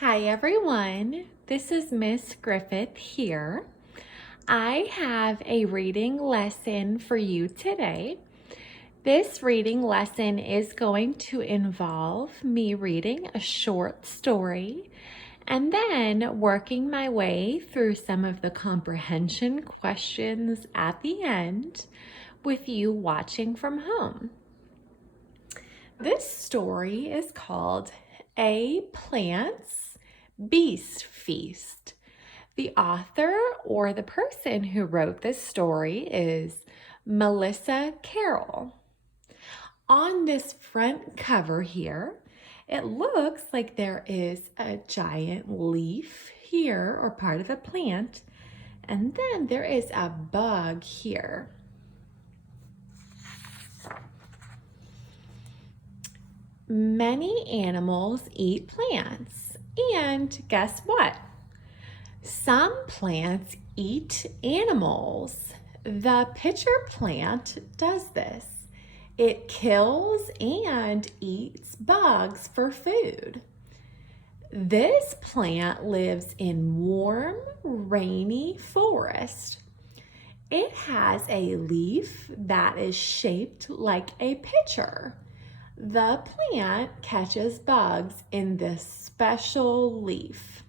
Hi everyone, this is Miss Griffith here. I have a reading lesson for you today. This reading lesson is going to involve me reading a short story and then working my way through some of the comprehension questions at the end with you watching from home. This story is called A Plant's Beast Feast. The author or the person who wrote this story is Melissa Carroll. On this front cover here, it looks like there is a giant leaf here or part of a plant, and then there is a bug here. Many animals eat plants, and guess what? Some plants eat animals. The pitcher plant does this. It kills and eats bugs for food. This plant lives in warm, rainy forest. It has a leaf that is shaped like a pitcher. The plant catches bugs in this special leaf.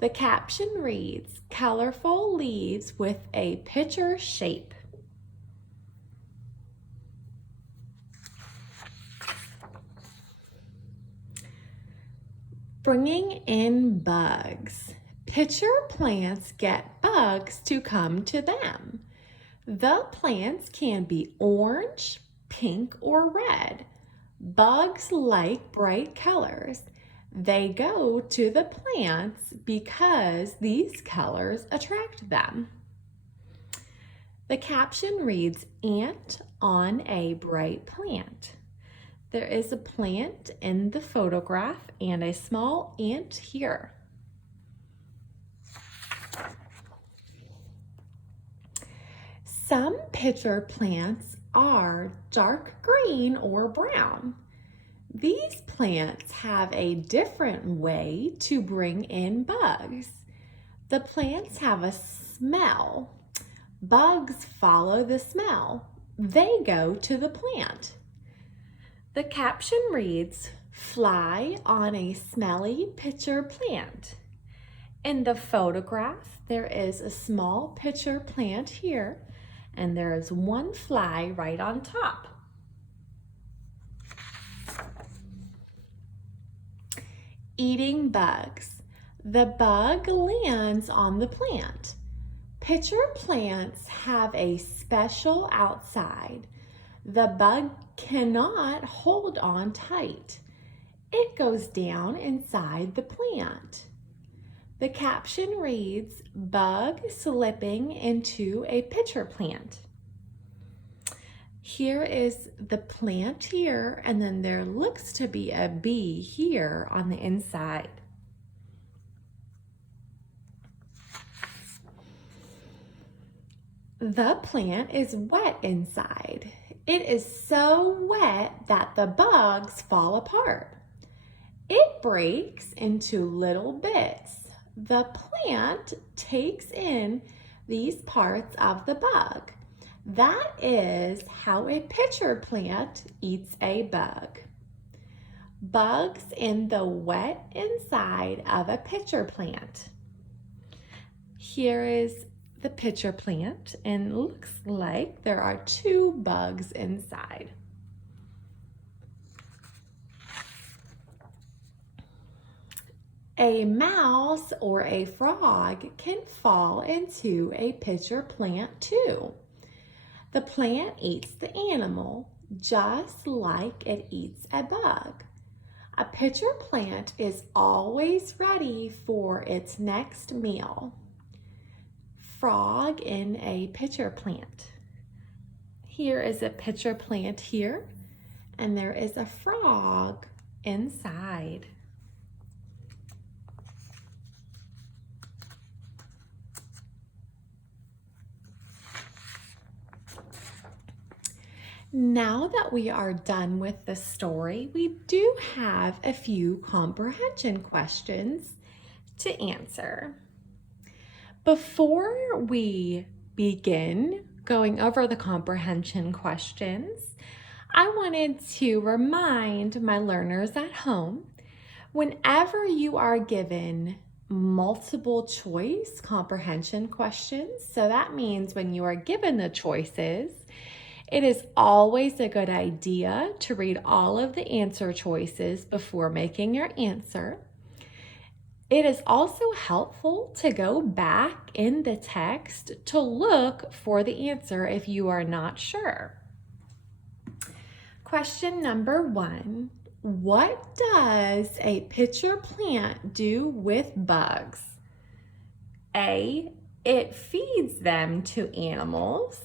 The caption reads, "Colorful leaves with a pitcher shape." Bringing in bugs. Pitcher plants get bugs to come to them. The plants can be orange, pink, or red. Bugs like bright colors. They go to the plants because these colors attract them. The caption reads, "Ant on a bright plant." There is a plant in the photograph and a small ant here. Some pitcher plants are dark green or brown. These plants have a different way to bring in bugs. The plants have a smell. Bugs follow the smell. They go to the plant. The caption reads, "Fly on a smelly pitcher plant." In the photograph, there is a small pitcher plant here, and there is one fly right on top. Eating bugs. The bug lands on the plant. Pitcher plants have a special outside. The bug cannot hold on tight. It goes down inside the plant. The caption reads, "Bug slipping into a pitcher plant." Here is the plant here, and then there looks to be a bee here on the inside. The plant is wet inside. It is so wet that the bugs fall apart. It breaks into little bits. The plant takes in these parts of the bug. That is how a pitcher plant eats a bug. Bugs in the wet inside of a pitcher plant. Here is the pitcher plant, and looks like there are 2 bugs inside. A mouse or a frog can fall into a pitcher plant too. The plant eats the animal just like it eats a bug. A pitcher plant is always ready for its next meal. Frog in a pitcher plant. Here is a pitcher plant here, and there is a frog inside. Now that we are done with the story, we do have a few comprehension questions to answer. Before we begin going over the comprehension questions, I wanted to remind my learners at home, whenever you are given multiple choice comprehension questions, so that means when you are given the choices, it is always a good idea to read all of the answer choices before making your answer. It is also helpful to go back in the text to look for the answer if you are not sure. Question number 1. What does a pitcher plant do with bugs? A. It feeds them to animals.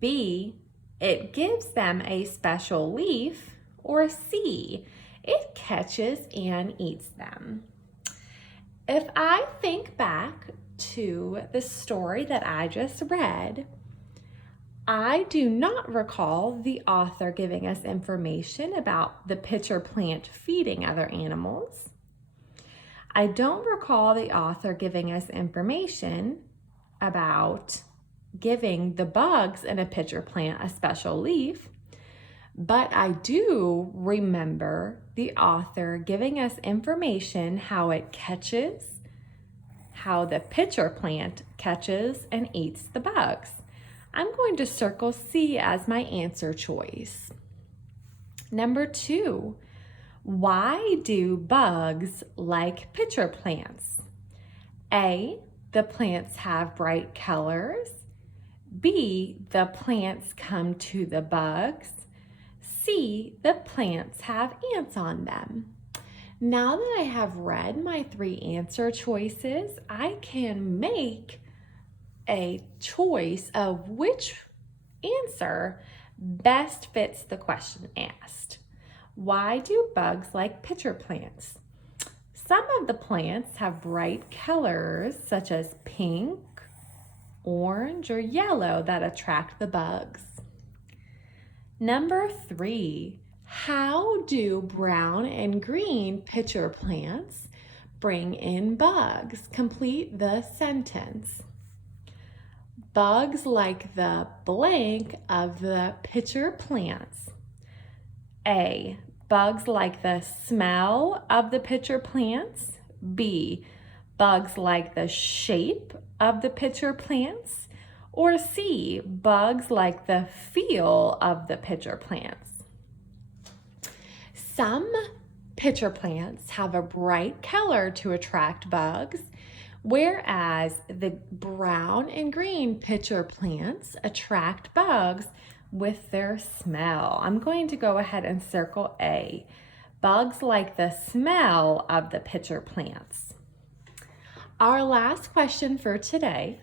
B. It gives them a special leaf. Or C. It catches and eats them. If I think back to the story that I just read, I do not recall the author giving us information about the pitcher plant feeding other animals. I don't recall the author giving us information about giving the bugs in a pitcher plant a special leaf, but I do remember the author giving us information how the pitcher plant catches and eats the bugs. I'm going to circle C as my answer choice. Number 2, why do bugs like pitcher plants? A, the plants have bright colors. B, the plants come to the bugs. C, the plants have ants on them. Now that I have read my 3 answer choices, I can make a choice of which answer best fits the question asked. Why do bugs like pitcher plants? Some of the plants have bright colors such as pink, orange, or yellow that attract the bugs. Number 3, how do brown and green pitcher plants bring in bugs? Complete the sentence. Bugs like the blank of the pitcher plants. A, bugs like the smell of the pitcher plants. B, bugs like the shape of the pitcher plants. Or C, bugs like the feel of the pitcher plants. Some pitcher plants have a bright color to attract bugs, whereas the brown and green pitcher plants attract bugs with their smell. I'm going to go ahead and circle A. Bugs like the smell of the pitcher plants. Our last question for today: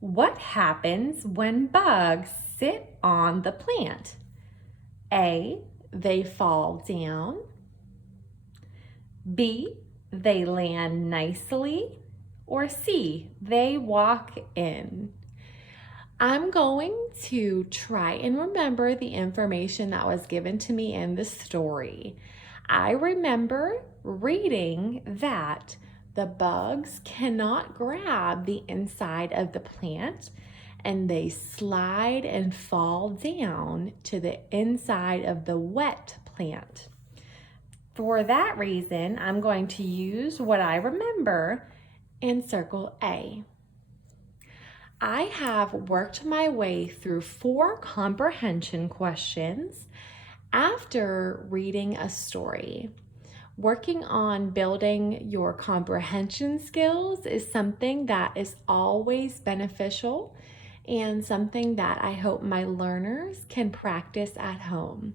what happens when bugs sit on the plant? A, they fall down. B, they land nicely. Or C, they walk in. I'm going to try and remember the information that was given to me in the story. I remember reading that the bugs cannot grab the inside of the plant and they slide and fall down to the inside of the wet plant. For that reason, I'm going to use what I remember and circle A. I have worked my way through 4 comprehension questions after reading a story. Working on building your comprehension skills is something that is always beneficial and something that I hope my learners can practice at home.